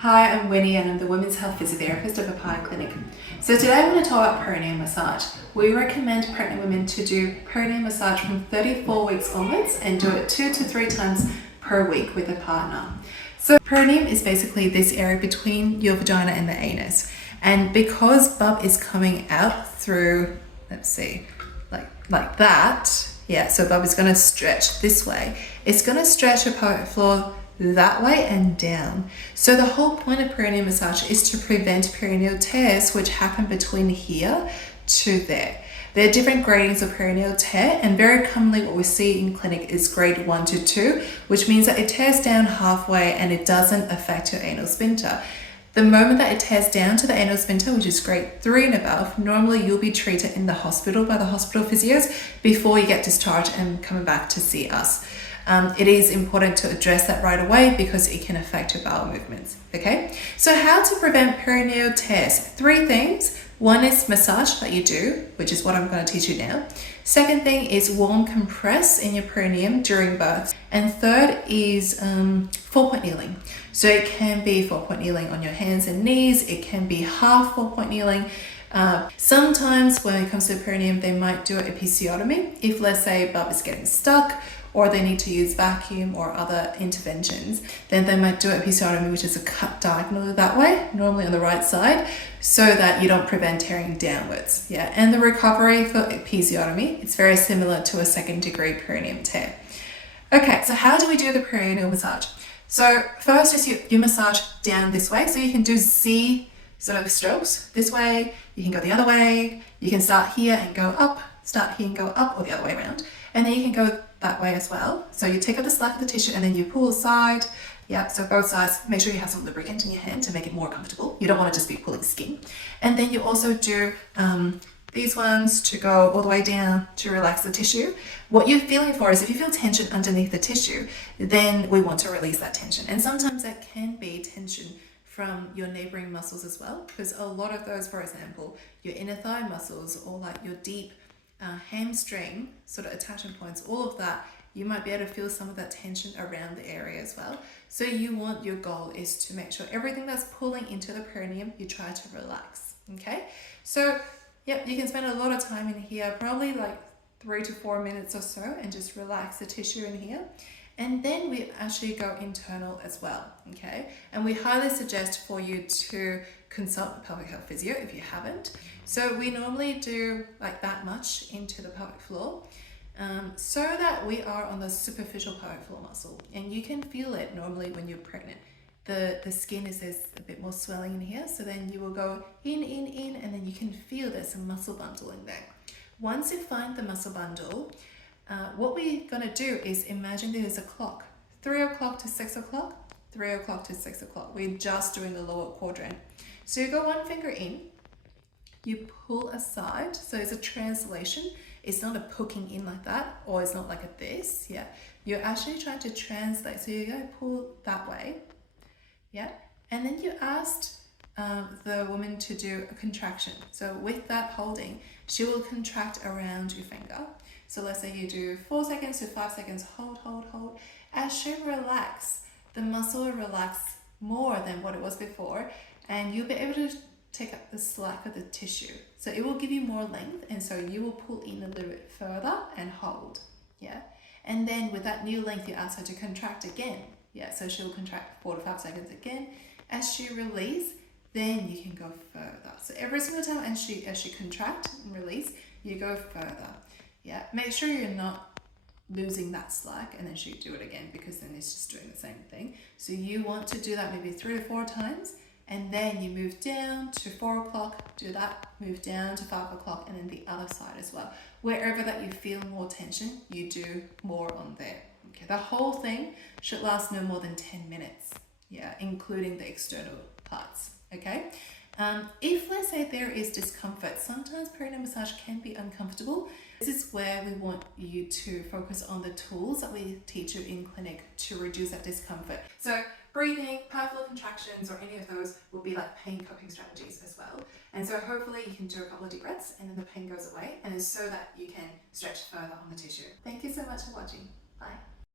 Hi, I'm Winnie and I'm the Women's Health Physiotherapist at Papaya Clinic. So today I want to talk about perineal massage. We recommend pregnant women to do perineal massage from 34 weeks onwards and do it 2 to 3 times per week with a partner. So perineum is basically this area between your vagina and the anus. And because bub is coming out through, let's see, like that, yeah, so bub is going to stretch this way. It's going to stretch your pelvic floor that way and down. So the whole point of perineal massage is to prevent perineal tears, which happen between here to there. There are different gradings of perineal tear, and very commonly what we see in clinic is grade 1 to 2, which means that it tears down halfway and it doesn't affect your anal sphincter. The moment that it tears down to the anal sphincter, which is grade 3 and above, normally you'll be treated in the hospital by the hospital physios before you get discharged and coming back to see us. It is important to address that right away because it can affect your bowel movements, okay? So how to prevent perineal tears? 3 things. One is massage that you do, which is what I'm going to teach you now. Second thing is warm compress in your perineum during birth. And third is 4-point kneeling. So it can be 4-point kneeling on your hands and knees. It can be half 4-point kneeling. Sometimes when it comes to the perineum, they might do an episiotomy. If let's say bub is getting stuck, or they need to use vacuum or other interventions, then they might do an episiotomy, which is a cut diagonally that way, normally on the right side, so that you don't prevent tearing downwards. Yeah, and the recovery for episiotomy, it's very similar to a 2nd degree perineum tear. Okay, so how do we do the perineal massage? So first is you massage down this way, so you can do Z sort of strokes this way, you can go the other way, you can start here and go up, start here and go up, or the other way around, and then you can go that way as well. So you take up the slack of the tissue and then you pull aside. Yeah, so both sides, make sure you have some lubricant in your hand to make it more comfortable. You don't want to just be pulling skin. And then you also do these ones to go all the way down to relax the tissue. What you're feeling for is if you feel tension underneath the tissue, then we want to release that tension. And sometimes that can be tension from your neighboring muscles as well, because a lot of those, for example, your inner thigh muscles or like your deep hamstring sort of attachment points, all of that, you might be able to feel some of that tension around the area as well. So your goal is to make sure everything that's pulling into the perineum, you try to relax, okay? So, yep, you can spend a lot of time in here, probably like 3 to 4 minutes or so, and just relax the tissue in here. And then we actually go internal as well, okay? And we highly suggest for you to consult a pelvic health physio if you haven't. So we normally do like that much into the pelvic floor so that we are on the superficial pelvic floor muscle. And you can feel it normally when you're pregnant. The skin is there's a bit more swelling in here. So then you will go in, and then you can feel there's some muscle bundle in there. Once you find the muscle bundle, what we're going to do is imagine there's a clock, 3 o'clock to 6 o'clock, 3 o'clock to 6 o'clock. We're just doing the lower quadrant. So you go one finger in, you pull aside. So it's a translation. It's not a poking in like that, or it's not like a this. Yeah, you're actually trying to translate. So you're going to pull that way. Yeah, and then you asked the woman to do a contraction. So with that holding, she will contract around your finger. So let's say you do 4 seconds to 5 seconds, hold. As she relaxes, the muscle will relax more than what it was before, and you'll be able to take up the slack of the tissue. So it will give you more length, and so you will pull in a little bit further and hold. Yeah, and then with that new length, you ask her to contract again. Yeah, so she'll contract 4 to 5 seconds again. As she release, then you can go further. So every single time as she contract and release, you go further. Yeah, make sure you're not losing that slack and then she do it again, because then it's just doing the same thing. So you want to do that maybe 3 to 4 times, and then you move down to 4 o'clock, do that, move down to 5 o'clock, and then the other side as well. Wherever that you feel more tension, you do more on there. Okay, the whole thing should last no more than 10 minutes, yeah, including the external parts, okay? If let's say there is discomfort, sometimes perineal massage can be uncomfortable. This is where we want you to focus on the tools that we teach you in clinic to reduce that discomfort. So breathing, powerful contractions, or any of those will be like pain coping strategies as well. And so hopefully you can do a couple of deep breaths and then the pain goes away, and then so that you can stretch further on the tissue. Thank you so much for watching. Bye.